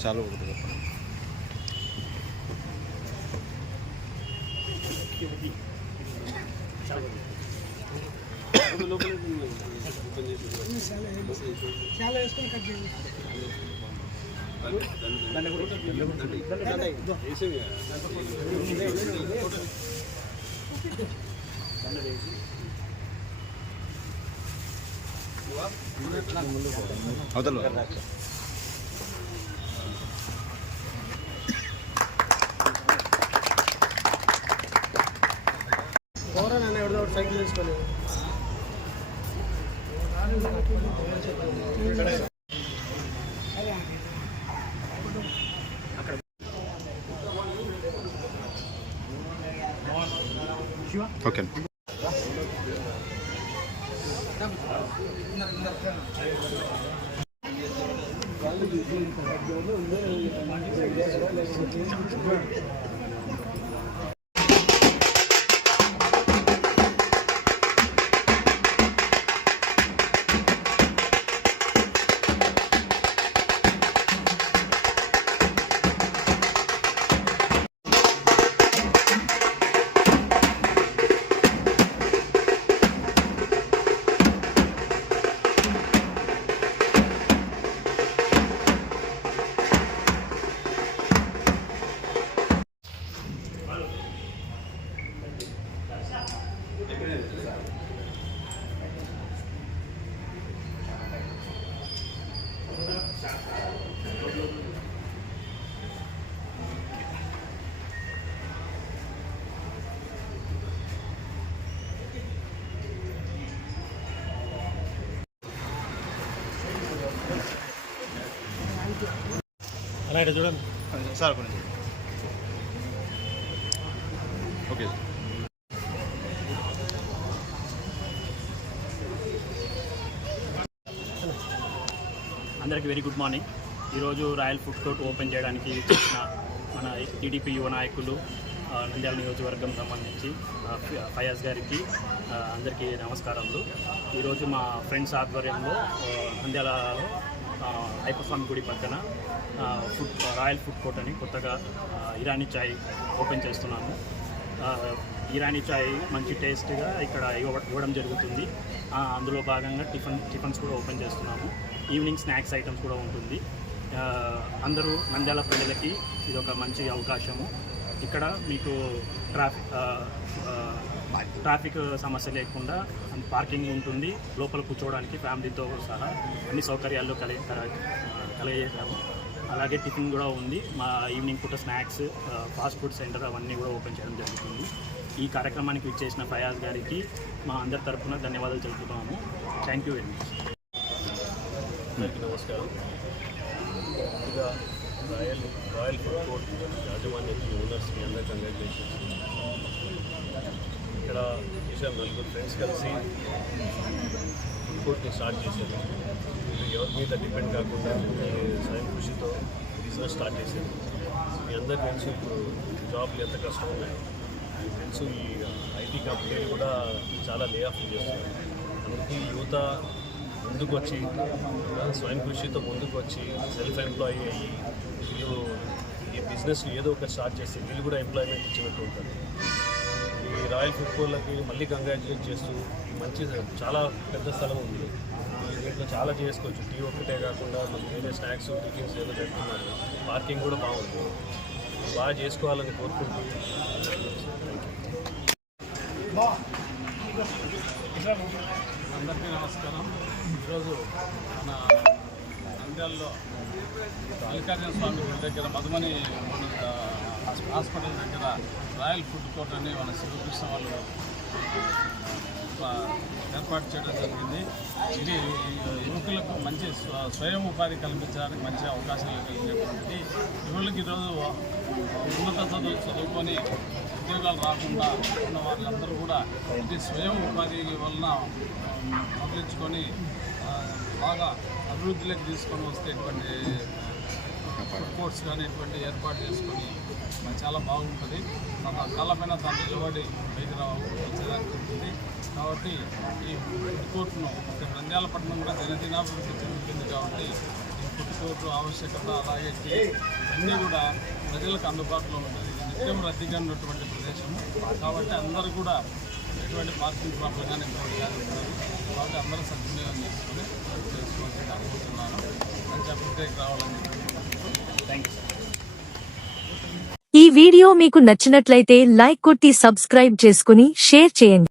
చాలా ఒకటి చెప్పండి చాలా వేసుకొని కట్ చేయండి అవతల ఓకే. అలా ఇటు చూడండి సార్ కొంచెం ఓకే అందరికీ వెరీ గుడ్ మార్నింగ్. ఈరోజు రాయల్ ఫుడ్ కోర్ట్ ఓపెన్ చేయడానికి చేసిన మన టీడీపీ యువ నాయకులు నంద్యాల నియోజకవర్గం సంబంధించి ఫయాజ్ గారికి అందరికీ నమస్కారములు. ఈరోజు మా ఫ్రెండ్స్ ఆధ్వర్యంలో నంద్యాలలో అయ్యప్పస్వామి గుడి పక్కన ఫుడ్ రాయల్ ఫుడ్ కోర్ట్ అని కొత్తగా ఇరానీ చాయ్ ఓపెన్ చేస్తున్నాము. ఇరానీ చాయ్ మంచి టేస్ట్గా ఇక్కడ ఇవ్వ- ఇవ్వడం జరుగుతుంది. అందులో భాగంగా టిఫిన్ టిఫిన్స్ కూడా ఓపెన్ చేస్తున్నాము. ఈవినింగ్ స్నాక్స్ ఐటమ్స్ కూడా ఉంటుంది. అందరూ నంద్యాల ప్రజలకి ఇది ఒక మంచి అవకాశము. ఇక్కడ మీకు ట్రాఫిక్ ట్రాఫిక్ సమస్య లేకుండా పార్కింగ్ ఉంటుంది. లోపల కూర్చోవడానికి ఫ్యామిలీతో సహా అన్ని సౌకర్యాలు కలి కలగజేసాము అలాగే టిఫిన్ కూడా ఉంది. మా ఈవినింగ్ పూట స్నాక్స్ ఫాస్ట్ ఫుడ్ సెంటర్ అవన్నీ కూడా ఓపెన్ చేయడం జరుగుతుంది. ఈ కార్యక్రమానికి విచ్చేసిన ఫయాజ్ గారికి మా అందరి తరఫున ధన్యవాదాలు తెలుపుతాము. Thank you very much. అందరికీ నమస్కారం. ముందుగా రాయల్ రాయల్ ఫుడ్ కోర్ట్ యాజమాన్యానికి ఓనర్స్కి అందరికీ కంగ్రాచులేషన్స్ ఇక్కడ చేశారు నలుగురు ఫ్రెండ్స్ కలిసి ఫుడ్ కోర్ట్ని స్టార్ట్ చేశారు. ఇది ఎవరి మీద డిపెండ్ కాకుండా ఈ స్వయం కృషితో బిజినెస్ స్టార్ట్ చేశారు. మీ అందరికీ తెలుసు ఇప్పుడు జాబ్లు ఎంత కష్టం ఉన్నాయి తెలుసు ఈ ఐటీ కంపెనీలు కూడా చాలా లే ఆఫ్ చేస్తున్నారు అందుకే యువత ముందుకు వచ్చి స్వయం కృషితో ముందుకు వచ్చి సెల్ఫ్ ఎంప్లాయీ అయ్యి వీళ్ళు ఈ బిజినెస్ ఏదో ఒక స్టార్ట్ చేస్తే వీళ్ళు కూడా ఎంప్లాయ్మెంట్ ఇచ్చినట్టు ఉంటుంది. ఈ రాయల్ ఫుట్బాల్కి మళ్ళీ కంగ్రాచులేట్ చేస్తూ మంచి చాలా పెద్ద స్థలం ఉంది. దీంట్లో చాలా చేసుకోవచ్చు. టీ ఒకటే కాకుండా వేరే స్నాక్స్ టిఫిన్స్ ఏదో పెడుతున్నారు. పార్కింగ్ కూడా బాగుంది. బాగా చేసుకోవాలని కోరుకుంటూ థ్యాంక్ యూ అందరికీ నమస్కారం. ఈరోజు మన నంద్యాలలో మల్లికార్జున స్వామి గుడి దగ్గర మధుమని మన హాస్పిటల్ దగ్గర రాయల్ ఫుడ్ కోర్ట్ అని మన శివకృష్ణ వాళ్ళు ఏర్పాటు చేయడం జరిగింది. ఇది యువకులకు మంచి స్వ- స్వయం ఉపాధి కల్పించడానికి మంచి అవకాశాలు కలిగినటువంటి యువకులకు ఈరోజు ఉన్నత చదువులు చదువుకొని ఉద్యోగాలు రాకుండా ఉన్న వాళ్ళందరూ కూడా ఇది స్వయం ఉపాధి వలన మొదలించుకొని బాగా అభివృద్ధిలోకి తీసుకొని వస్తే ఇటువంటి కోర్స్ కానీ ఇటువంటి ఏర్పాటు చేసుకొని చాలా బాగుంటుంది. తన కాలమైన తాను నిలబడి పైకి వచ్చేదానికి ఉంటుంది. కాబట్టి ఈ ఫుడ్ కోర్టును ఇక్కడ పట్టణం కూడా దినదినాభివృద్ధి చెందుతుంది కాబట్టి ఈ ఫుడ్ కోర్టు ఆవశ్యకత అలాగే అన్నీ కూడా ప్రజలకు అందుబాటులో ఉంటుంది ఇది నిత్యం రద్దీగా ఉన్నటువంటి ప్రదేశం కాబట్టి అందరూ కూడా ఎటువంటి పార్కింగ్ ప్రాబ్లం కానీ ఎటువంటి కానీ ఉండదు కాబట్టి అందరూ సద్వినియోగం చేసుకొని చేసుకోవాల్సింది అనుకుంటున్నాను. మంచి అభివృద్ధికి రావాలని థ్యాంక్ ఈ వీడియో మీకు నచ్చినట్లయితే లైక్ కొట్టి సబ్స్క్రైబ్ చేసుకుని షేర్ చేయండి.